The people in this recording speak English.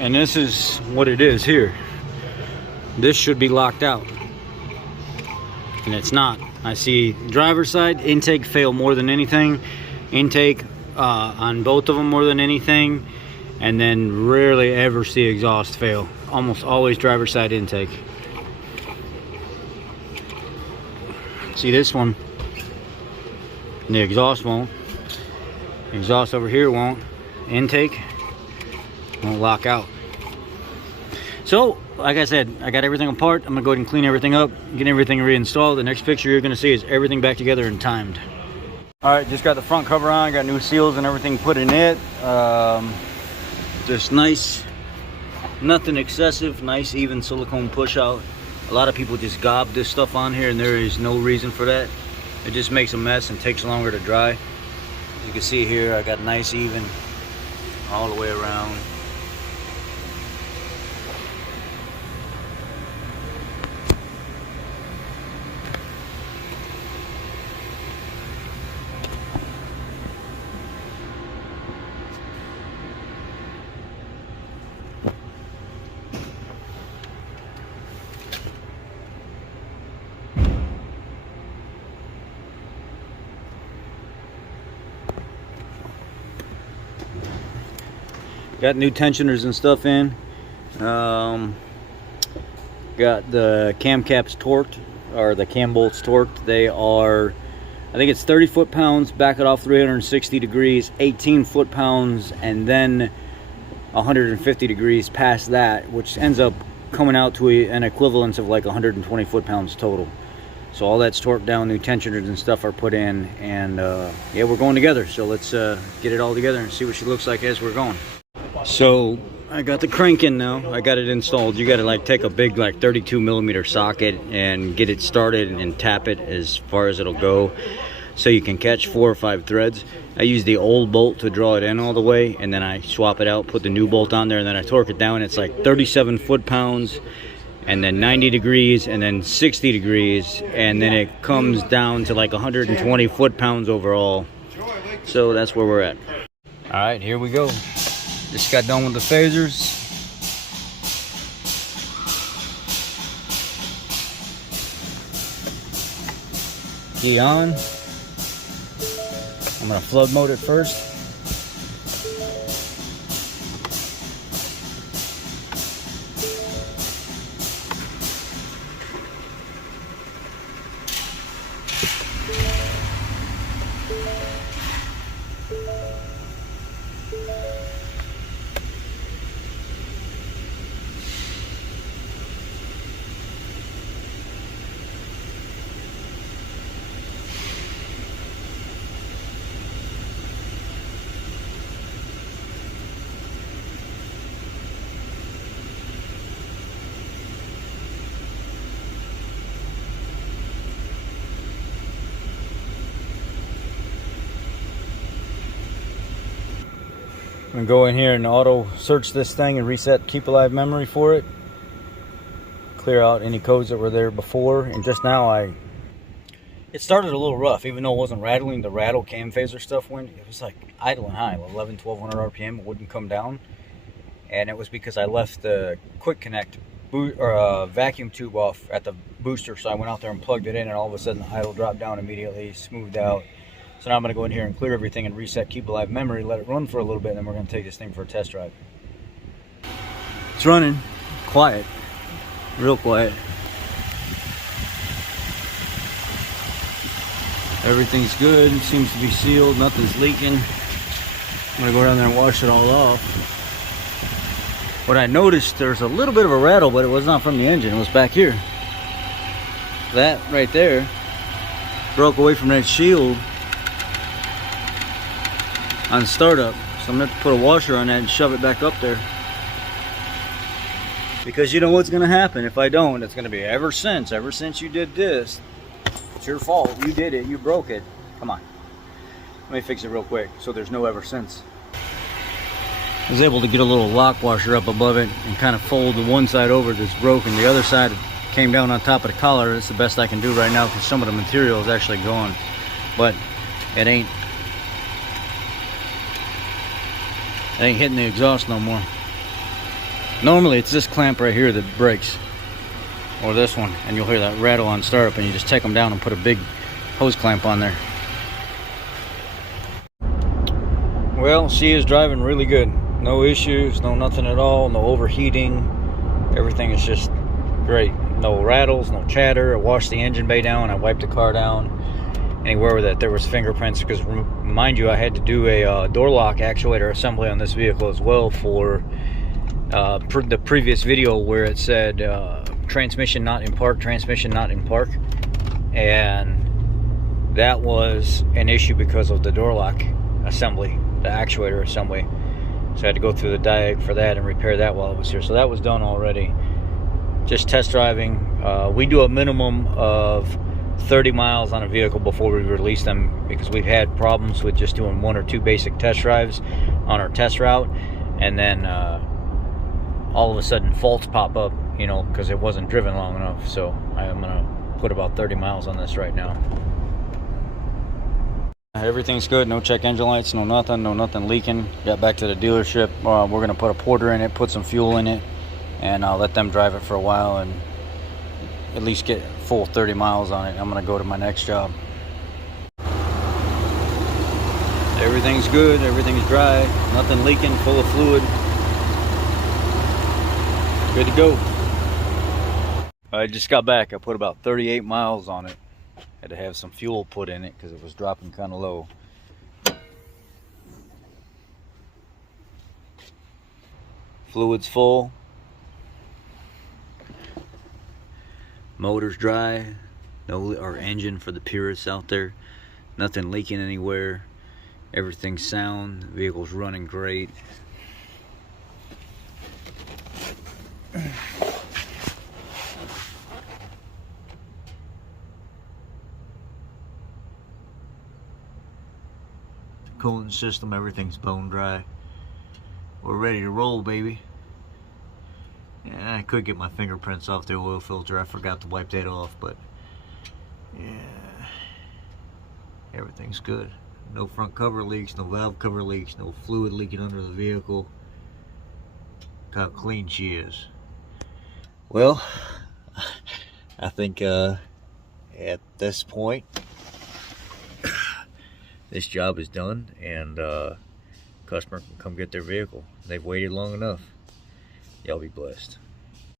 and this is what it is here. This should be locked out, and it's not. I see driver's side intake fail more than anything, intake on both of them more than anything, and then rarely ever see exhaust fail. Almost always driver's side intake. See this one, the exhaust won't. Exhaust over here won't. Intake won't lock out. So, like I said, I got everything apart. I'm gonna go ahead and clean everything up, get everything reinstalled. The next picture you're gonna see is everything back together and timed. All right, just got the front cover on, got new seals and everything put in it. Just nice, nothing excessive, nice even silicone push out. A lot of people just gob this stuff on here, and there is no reason for that. It just makes a mess and takes longer to dry. As you can see here, I got nice even all the way around. Got new tensioners and stuff in. Got the cam caps torqued, or the cam bolts torqued. They are, I think it's 30 foot-pounds, back it off 360 degrees, 18 foot-pounds, and then 150 degrees past that, which ends up coming out to an equivalence of like 120 foot-pounds total. So all that's torqued down, new tensioners and stuff are put in, and yeah, we're going together. So let's get it all together and see what she looks like as we're going. So I got the crank in now. I got it installed. You got to like take a big like 32 millimeter socket and get it started and tap it as far as it'll go, so you can catch 4 or 5 threads. I use the old bolt to draw it in all the way, and then I swap it out, put the new bolt on there, and then I torque it down. It's like 37 foot-pounds, and then 90 degrees, and then 60 degrees, and then it comes down to like 120 foot-pounds overall. So that's where we're at. All right, here we go. Just got done with the phasers. Key on. I'm gonna flood mode it first. I'm gonna go in here and auto search this thing and reset keep alive memory for it. Clear out any codes that were there before. And just now it started a little rough, even though it wasn't rattling. The rattle cam phaser stuff went, it was like idling high, 1200 RPM. It wouldn't come down. And it was because I left the quick connect vacuum tube off at the booster. So I went out there and plugged it in, and all of a sudden the idle dropped down immediately, smoothed out. So now I'm going to go in here and clear everything and reset keep alive memory, let it run for a little bit, and then we're going to take this thing for a test drive. It's running. Quiet. Real quiet. Everything's good. It seems to be sealed. Nothing's leaking. I'm going to go down there and wash it all off. What I noticed, there's a little bit of a rattle, but it was not from the engine. It was back here. That right there broke away from that shield on startup, so I'm gonna have to put a washer on that and shove it back up there, because you know what's gonna happen if I don't. It's gonna be ever since you did this, it's your fault, you did it, you broke it. Come on, let me fix it real quick so there's no ever since. I was able to get a little lock washer up above it and kind of fold the one side over that's broken. The other side came down on top of the collar. It's the best I can do right now because some of the material is actually gone, but it ain't hitting the exhaust no more. Normally it's this clamp right here that breaks, or this one, and you'll hear that rattle on startup, and you just take them down and put a big hose clamp on there. Well, she is driving really good. No issues, no nothing at all, no overheating. Everything is just great. No rattles, no chatter. I washed the engine bay down, I wiped the car down. Anywhere that there was fingerprints, because mind you, I had to do a door lock actuator assembly on this vehicle as well for the previous video where it said transmission not in park, transmission not in park, and that was an issue because of the door lock assembly, the actuator assembly. So I had to go through the diag for that and repair that while I was here. So that was done already. Just test driving. We do a minimum of 30 miles on a vehicle before we release them, because we've had problems with just doing 1 or 2 basic test drives on our test route, and then all of a sudden faults pop up, you know, because it wasn't driven long enough. So I'm gonna put about 30 miles on this right now. Everything's good, no check engine lights, no nothing leaking. Got back to the dealership. We're gonna put a porter in it, put some fuel in it, and I'll let them drive it for a while and at least get full 30 miles on it. I'm gonna go to my next job. Everything's good, everything's dry, nothing leaking, full of fluid. Good to go. I just got back. I put about 38 miles on it. Had to have some fuel put in it because it was dropping kind of low. Fluid's full. Motor's dry. No, our engine for the purists out there. Nothing leaking anywhere. Everything's sound. The vehicle's running great. Cooling system, everything's bone dry. We're ready to roll, baby. Yeah, I could get my fingerprints off the oil filter. I forgot to wipe that off, but yeah, everything's good. No front cover leaks, no valve cover leaks, no fluid leaking under the vehicle. Look how clean she is. Well, I think at this point this job is done, and customer can come get their vehicle. They've waited long enough. Y'all be blessed.